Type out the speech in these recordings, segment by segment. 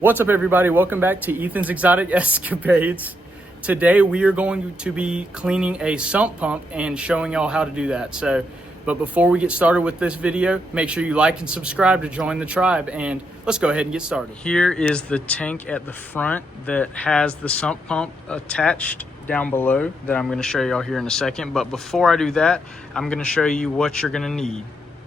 What's up, everybody? Welcome back to Ethan's Exotic Escapades. Today we are going to be cleaning a sump pump and showing y'all how to do that. But before we get started with this video, make sure you like and subscribe to join the tribe, and let's go ahead and get started. Here is the tank at the front that has the sump pump attached down below that I'm going to show y'all here in a second. But before I do that, I'm going to show you what you're going to need.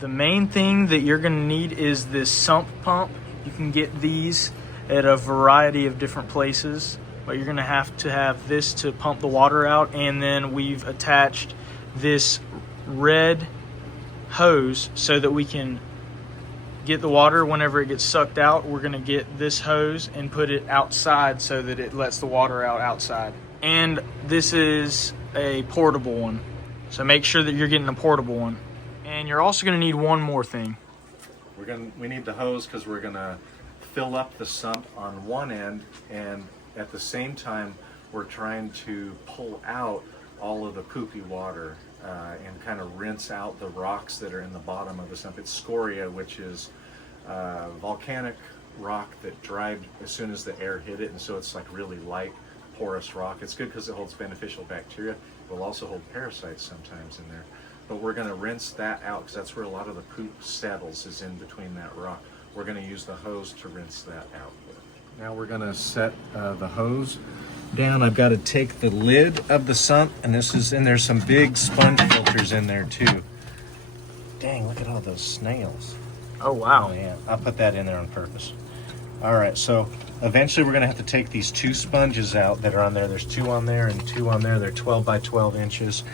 The main thing that you're going to need is this sump pump. You can get these at a variety of different places, but you're going to have this to pump the water out, and then we've attached this red hose so that we can get the water whenever it gets sucked out. We're going to get this hose and put it outside so that it lets the water out outside. And this is a portable one, so make sure that you're getting a portable one. And you're also going to need one more thing. We need the hose because we're going to fill up the sump on one end, and at the same time we're trying to pull out all of the poopy water and kind of rinse out the rocks that are in the bottom of the sump. It's scoria, which is volcanic rock that dried as soon as the air hit it, and so it's like really light, porous rock. It's good because it holds beneficial bacteria. It will also hold parasites sometimes in there. But we're going to rinse that out because that's where a lot of the poop settles, is in between that rock. We're going to use the hose to rinse that out with. Now we're going to set the hose down. I've got to take the lid of the sump, and there's some big sponge filters in there too. Dang, look at all those snails. Oh, wow. Oh, yeah. I'll put that in there on purpose. All right, so eventually we're going to have to take these two sponges out that are on there. There's two on there and two on there. They're 12 by 12 inches.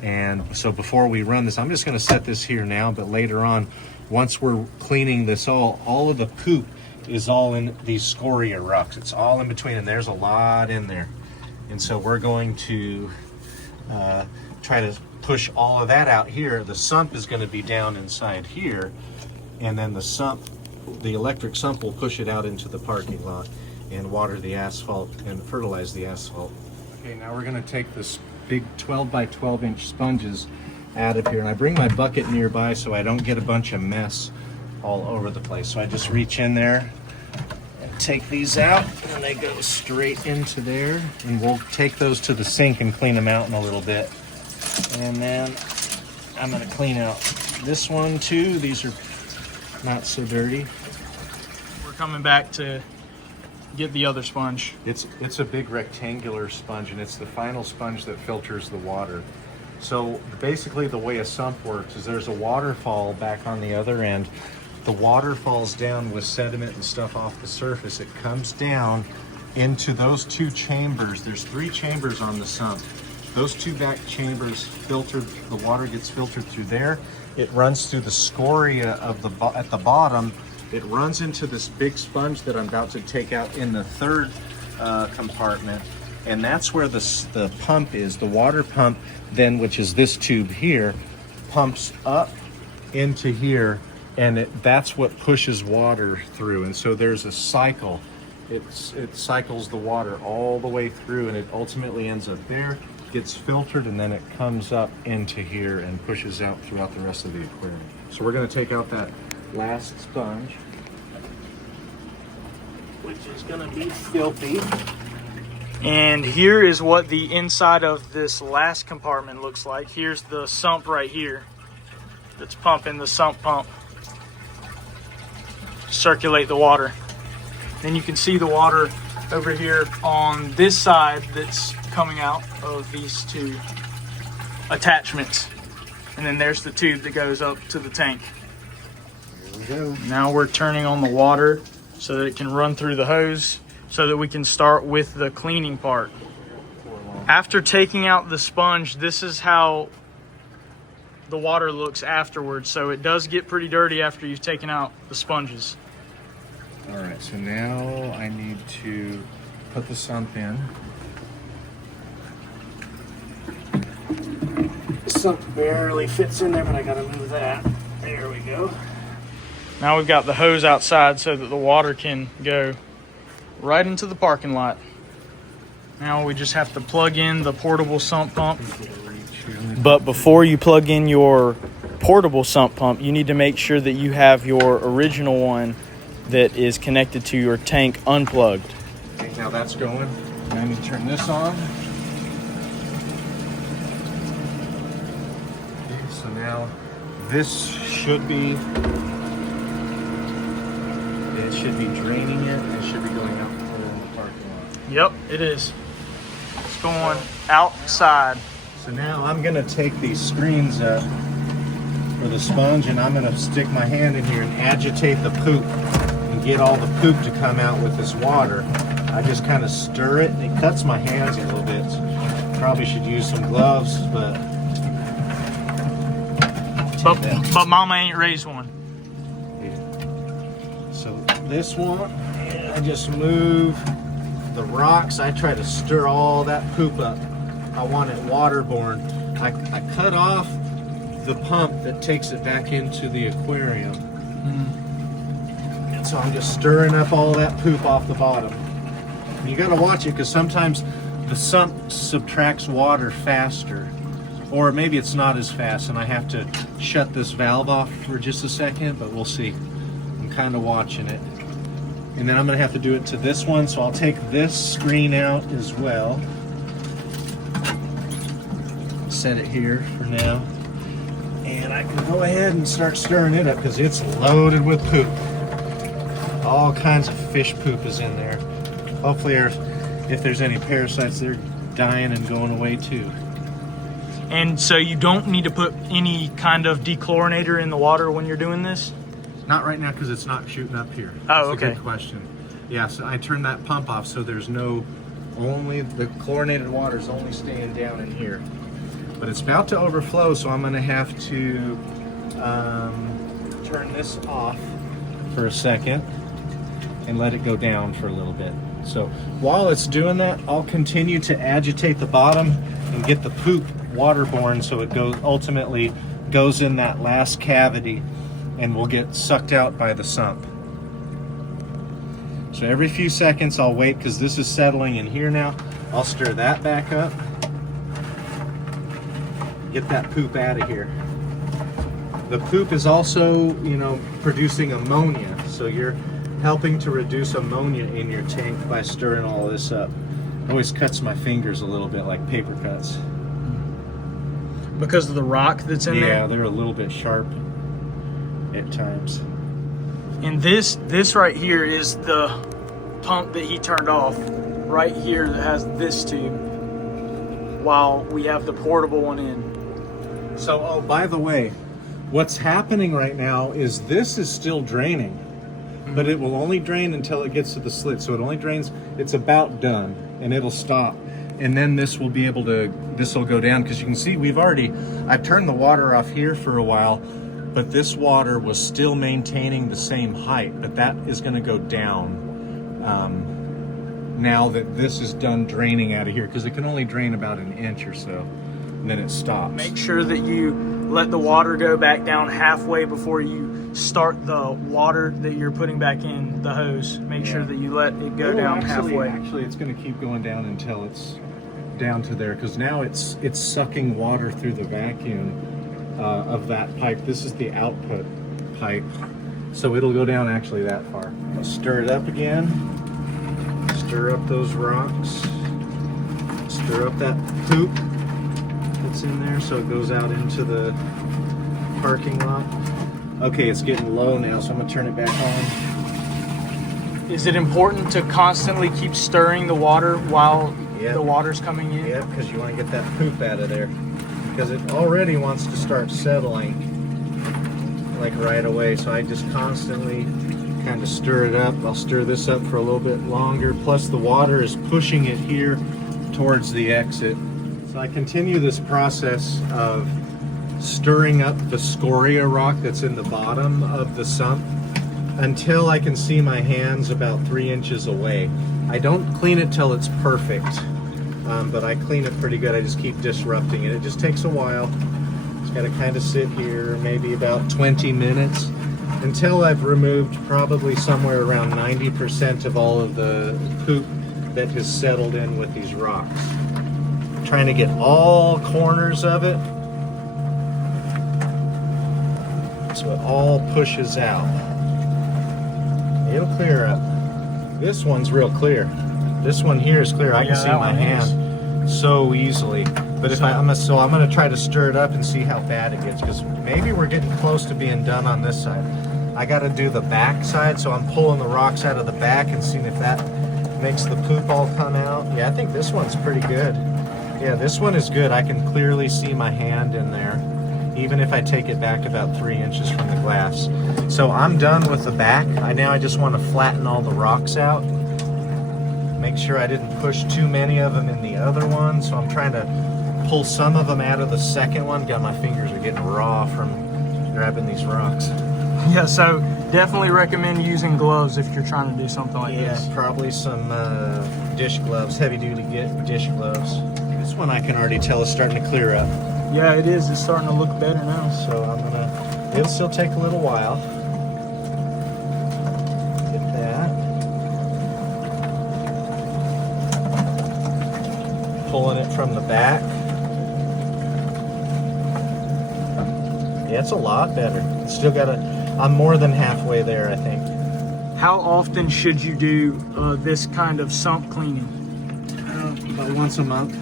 And so before we run this, I'm just going to set this here now, but later on, once we're cleaning this all of the poop is all in these scoria rocks. It's all in between, and there's a lot in there. And so we're going to try to push all of that out here. The sump is going to be down inside here, and then the electric sump will push it out into the parking lot and water the asphalt and fertilize the asphalt. Okay, now we're going to take this big 12 by 12 inch sponges out of here, and I bring my bucket nearby so I don't get a bunch of mess all over the place. So I just reach in there and take these out, and they go straight into there, and we'll take those to the sink and clean them out in a little bit. And then I'm going to clean out this one too. These are not so dirty. We're coming back to get the other sponge. It's a big rectangular sponge, and it's the final sponge that filters the water. So basically the way a sump works is there's a waterfall back on the other end. The water falls down with sediment and stuff off the surface. It comes down into those two chambers. There's 3 chambers on the sump. Those 2 back chambers the water gets filtered through there. It runs through the scoria at the bottom. It runs into this big sponge that I'm about to take out in the 3rd compartment. And that's where the pump is. The water pump then, which is this tube here, pumps up into here, and that's what pushes water through. And so there's a cycle. It cycles the water all the way through, and it ultimately ends up there, gets filtered, and then it comes up into here and pushes out throughout the rest of the aquarium. So we're going to take out that last sponge, which is going to be filthy. And here is what the inside of this last compartment looks like. Here's the sump right here that's pumping the sump pump. Circulate the water. Then you can see the water over here on this side that's coming out of these 2 attachments. And then there's the tube that goes up to the tank. Here we go. Now we're turning on the water so that it can run through the hose, so that we can start with the cleaning part. After taking out the sponge, this is how the water looks afterwards. So it does get pretty dirty after you've taken out the sponges. All right, so now I need to put the sump in. The sump barely fits in there, but I gotta move that. There we go. Now we've got the hose outside so that the water can go right into the parking lot. Now we just have to plug in the portable sump pump. But before you plug in your portable sump pump, you need to make sure that you have your original one that is connected to your tank unplugged. Okay, now that's going. Now I need to turn this on. Okay, so now this should be, it should be draining it. It should be going out in the parking lot. Yep, it is. It's going outside. So now I'm gonna take these screens up for the sponge, and I'm gonna stick my hand in here and agitate the poop and get all the poop to come out with this water. I just kind of stir it, and it cuts my hands a little bit. Probably should use some gloves, but Mama ain't raised one. yeah. So this one, I just move the rocks. I try to stir all that poop up. I want it waterborne. I cut off the pump that takes it back into the aquarium. And so I'm just stirring up all that poop off the bottom. And you gotta watch it, because sometimes the sump subtracts water faster, or maybe it's not as fast, and I have to shut this valve off for just a second, but we'll see. I'm kind of watching it. And then I'm gonna have to do it to this one, so I'll take this screen out as well. Set it here for now. And I can go ahead and start stirring it up, because it's loaded with poop. All kinds of fish poop is in there. Hopefully, if there's any parasites, they're dying and going away too. And so you don't need to put any kind of dechlorinator in the water when you're doing this? Not right now, because it's not shooting up here. Oh, That's okay. a good question. Yeah, so I turned that pump off, so there's only the chlorinated water is only staying down in here. But it's about to overflow, so I'm gonna have to turn this off for a second and let it go down for a little bit. So while it's doing that, I'll continue to agitate the bottom and get the poop waterborne, so it ultimately goes in that last cavity and will get sucked out by the sump. So every few seconds I'll wait, because this is settling in here now. I'll stir that back up. Get that poop out of here. The poop is also, producing ammonia, so you're helping to reduce ammonia in your tank by stirring all this up. It always cuts my fingers a little bit, like paper cuts. Because of the rock that's in there? Yeah, they're a little bit sharp at times. And this right here is the pump that he turned off. Right here that has this tube, while we have the portable one in. So, oh, by the way, what's happening right now is this is still draining, but it will only drain until it gets to the slit. So it only drains, it's about done, and it'll stop. And then this will go down, because you can see I've turned the water off here for a while, but this water was still maintaining the same height, but that is gonna go down now that this is done draining out of here, because it can only drain about an inch or so, and then it stops. Make sure that you let the water go back down halfway before you start the water that you're putting back in the hose. Make sure that you let it go down halfway. Actually, it's going to keep going down until it's down to there, because now it's sucking water through the vacuum of that pipe. This is the output pipe, so it'll go down actually that far. I'll stir it up again. Stir up those rocks. Stir up that poop that's in there, so it goes out into the parking lot. Okay, it's getting low now, so I'm gonna turn it back on. Is it important to constantly keep stirring the water while the water's coming in? Yeah, because you want to get that poop out of there, because it already wants to start settling like right away. So I just constantly kind of stir it up. I'll stir this up for a little bit longer, plus the water is pushing it here towards the exit. So I continue this process of stirring up the scoria rock that's in the bottom of the sump until I can see my hands about 3 inches away. I don't clean it till it's perfect, but I clean it pretty good. I just keep disrupting it. It just takes a while. It's got to kind of sit here maybe about 20 minutes until I've removed probably somewhere around 90% of all of the poop that has settled in with these rocks. Trying to get all corners of it so it all pushes out. It'll clear up. This one's real clear. This one here is clear. I can see my hand so easily. But if I'm gonna try to stir it up and see how bad it gets, because maybe we're getting close to being done on this side. I got to do the back side, so I'm pulling the rocks out of the back and seeing if that makes the poop all come out. Yeah, I think this one's pretty good. Yeah, this one is good. I can clearly see my hand in there, even if I take it back about 3 inches from the glass. So I'm done with the back. Now I just want to flatten all the rocks out. Make sure I didn't push too many of them in the other one. So I'm trying to pull some of them out of the second one. God, my fingers are getting raw from grabbing these rocks. Yeah, so definitely recommend using gloves if you're trying to do something like this. Yeah, probably some dish gloves, heavy-duty dish gloves. This one I can already tell is starting to clear up. Yeah, it is. It's starting to look better now. So it'll still take a little while. Get that. Pulling it from the back. Yeah, it's a lot better. It's still got I'm more than halfway there, I think. How often should you do this kind of sump cleaning? About once a month.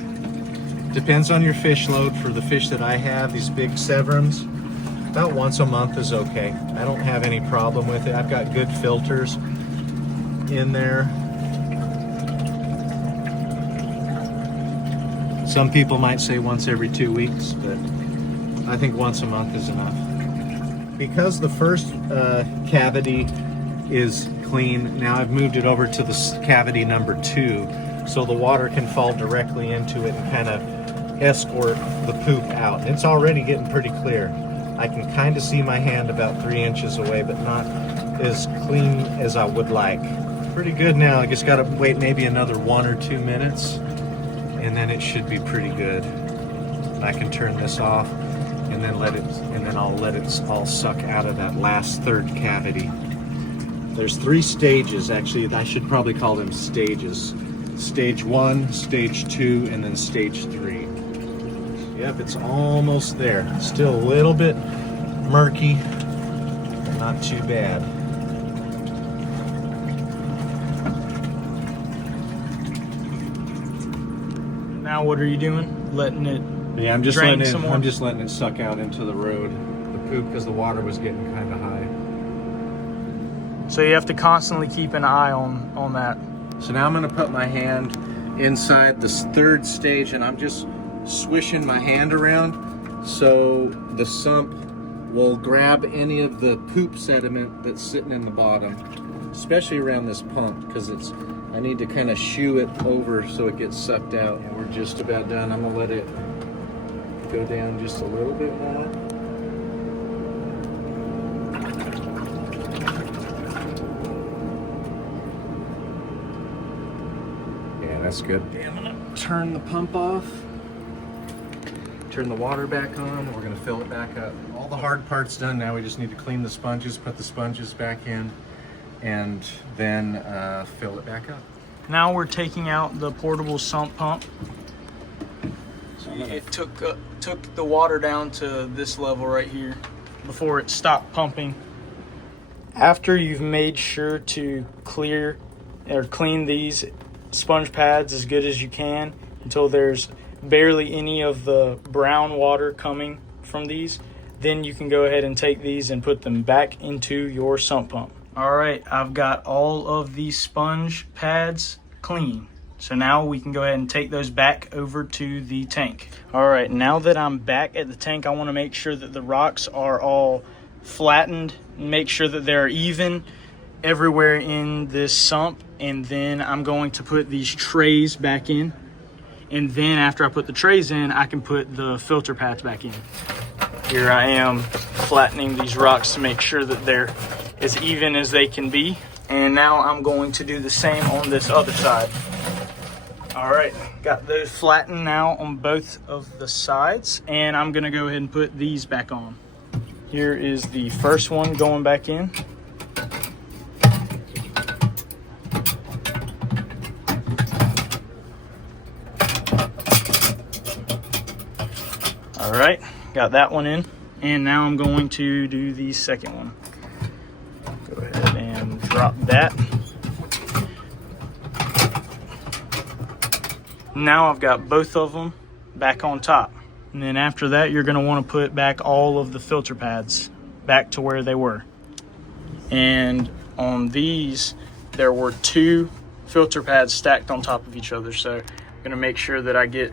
Depends on your fish load. For the fish that I have, these big Severums, about once a month is okay. I don't have any problem with it. I've got good filters in there. Some people might say once every 2 weeks, but I think once a month is enough. Because the first cavity is clean, now I've moved it over to the cavity number 2, so the water can fall directly into it and kind of escort the poop out. It's already getting pretty clear. I can kind of see my hand about 3 inches away, but not as clean as I would like. Pretty good now. I just got to wait maybe another 1 or 2 minutes, and then it should be pretty good. And I can turn this off, and then I'll let it all suck out of that last third cavity. There's 3 stages, actually. I should probably call them stages. Stage 1, stage 2, and then stage 3. Yep, it's almost there. Still a little bit murky, but not too bad. Now what are you doing? Letting it Yeah, I'm just drain letting some it. more? I'm just letting it suck out into the road, the poop, because the water was getting kind of high. So you have to constantly keep an eye on that. So now I'm going to put my hand inside this third stage, and I'm just swishing my hand around so the sump will grab any of the poop sediment that's sitting in the bottom, especially around this pump, because I need to kind of shoo it over so it gets sucked out. And we're just about done. I'm going to let it go down just a little bit more. Yeah, that's good. Okay, I'm gonna turn the pump off, turn the water back on. We're gonna fill it back up. All the hard part's done now. We just need to clean the sponges, put the sponges back in, and then fill it back up. Now we're taking out the portable sump pump. So it took the water down to this level right here before it stopped pumping. After you've made sure to clean these sponge pads as good as you can until there's barely any of the brown water coming from these, then you can go ahead and take these and put them back into your sump pump. All right, I've got all of these sponge pads clean. So now we can go ahead and take those back over to the tank. All right, now that I'm back at the tank, I want to make sure that the rocks are all flattened, make sure that they're even everywhere in this sump, and then I'm going to put these trays back in. And then after I put the trays in, I can put the filter pads back in. Here I am flattening these rocks to make sure that they're as even as they can be. And now I'm going to do the same on this other side. All right, got those flattened now on both of the sides, and I'm gonna go ahead and put these back on. Here is the first one going back in. All right, got that one in. And now I'm going to do the second one. Go ahead and drop that. Now I've got both of them back on top. And then after that, you're gonna wanna put back all of the filter pads back to where they were. And on these, there were 2 filter pads stacked on top of each other. So I'm gonna make sure that I get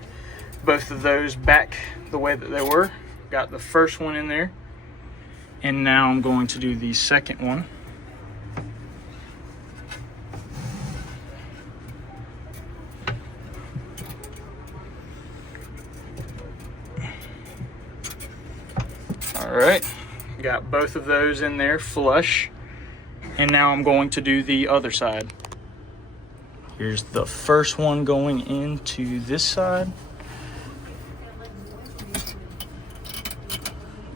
both of those back the way that they were. Got the first one in there. And now I'm going to do the second one. All right, got both of those in there flush. And now I'm going to do the other side. Here's the first one going into this side.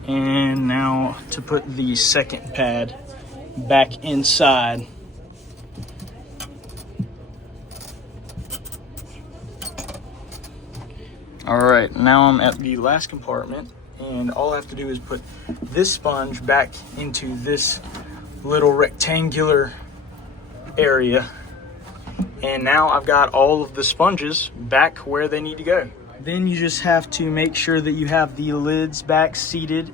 And now to put the second pad back inside. All right, now I'm at the last compartment, and all I have to do is put this sponge back into this little rectangular area. And now I've got all of the sponges back where they need to go. Then you just have to make sure that you have the lids back seated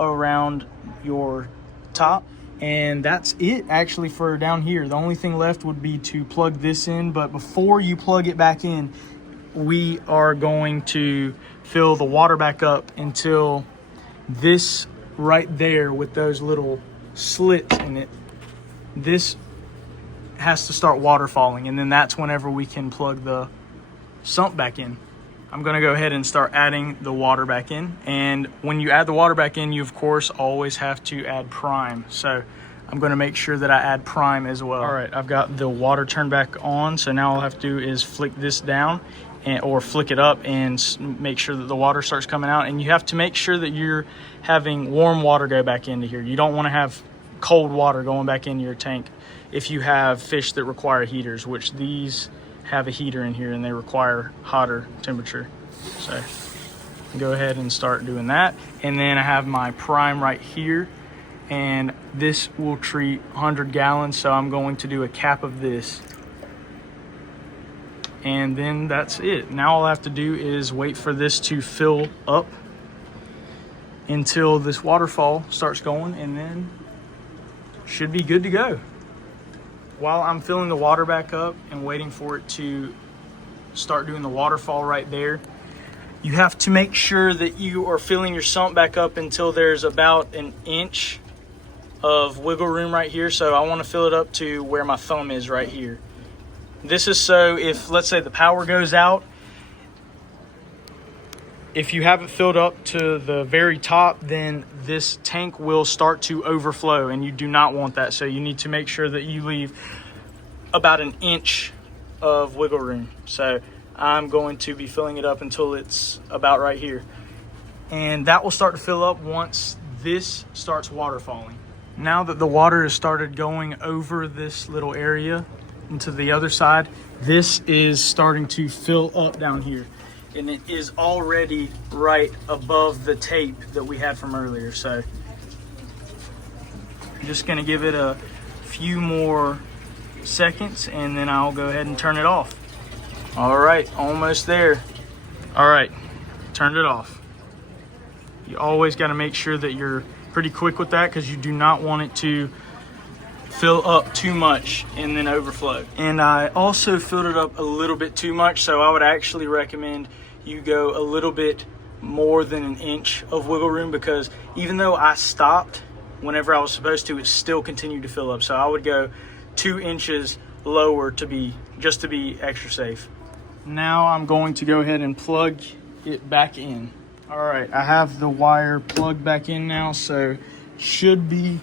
around your top. And that's it actually for down here. The only thing left would be to plug this in, but before you plug it back in, we are going to fill the water back up until this right there with those little slits in it, this has to start water falling, and then that's whenever we can plug the sump back in. I'm gonna go ahead and start adding the water back in. And when you add the water back in, you of course always have to add prime. So I'm gonna make sure that I add prime as well. All right, I've got the water turned back on. So now all I have to do is flick this down or flick it up and make sure that the water starts coming out. And you have to make sure that you're having warm water go back into here. You don't wanna have cold water going back into your tank if you have fish that require heaters, which these have a heater in here and they require hotter temperature. So go ahead and start doing that. And then I have my prime right here, and this will treat 100 gallons. So I'm going to do a cap of this. And then that's it. Now all I have to do is wait for this to fill up until this waterfall starts going, and then should be good to go. While I'm filling the water back up and waiting for it to start doing the waterfall right there, you have to make sure that you are filling your sump back up until there's about an inch of wiggle room right here. So I want to fill it up to where my thumb is right here. This is so if, let's say, the power goes out, if you have it filled up to the very top, then this tank will start to overflow, and you do not want that. So you need to make sure that you leave about an inch of wiggle room. So I'm going to be filling it up until it's about right here. And that will start to fill up once this starts water falling. Now that the water has started going over this little area into the other side, this is starting to fill up down here. And it is already right above the tape that we had from earlier. So I'm just gonna give it a few more seconds and then I'll go ahead and turn it off. All right, almost there. All right, turned it off. You always gotta make sure that you're pretty quick with that because you do not want it to fill up too much and then overflow. And I also filled it up a little bit too much, so I would actually recommend you go a little bit more than an inch of wiggle room, because even though I stopped whenever I was supposed to, it still continued to fill up. So I would go 2 inches lower to be extra safe. Now I'm going to go ahead and plug it back in. All right, I have the wire plugged back in now, so should be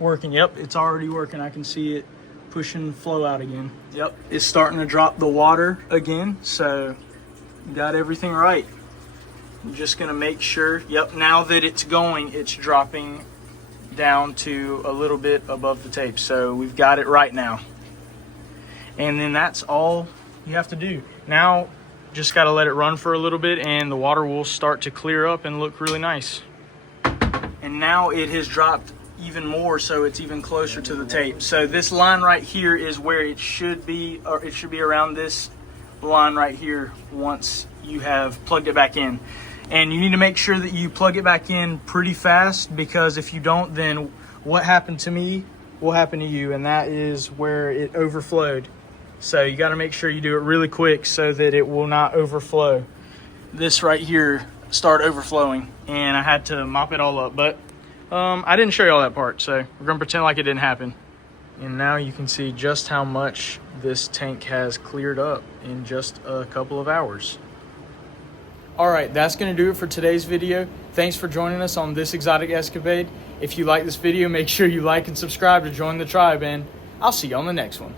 working. Yep, it's already working. I can see it pushing flow out again. Yep, it's starting to drop the water again, so got everything right. I'm just gonna make sure, yep, now that it's going, it's dropping down to a little bit above the tape. So we've got it right now. And then that's all you have to do. Now, just gotta let it run for a little bit and the water will start to clear up and look really nice. And now it has dropped even more so it's even closer to the tape. So this line right here is where it should be, or it should be around this line right here once you have plugged it back in. And you need to make sure that you plug it back in pretty fast, because if you don't, then what happened to me will happen to you, and that is where it overflowed. So you got to make sure you do it really quick so that it will not overflow. This right here started overflowing and I had to mop it all up, but I didn't show you all that part, so we're gonna pretend like it didn't happen. And now you can see just how much this tank has cleared up in just a couple of hours. All right, that's gonna do it for today's video. Thanks for joining us on this exotic escapade. If you like this video, make sure you like and subscribe to join the tribe, and I'll see you on the next one.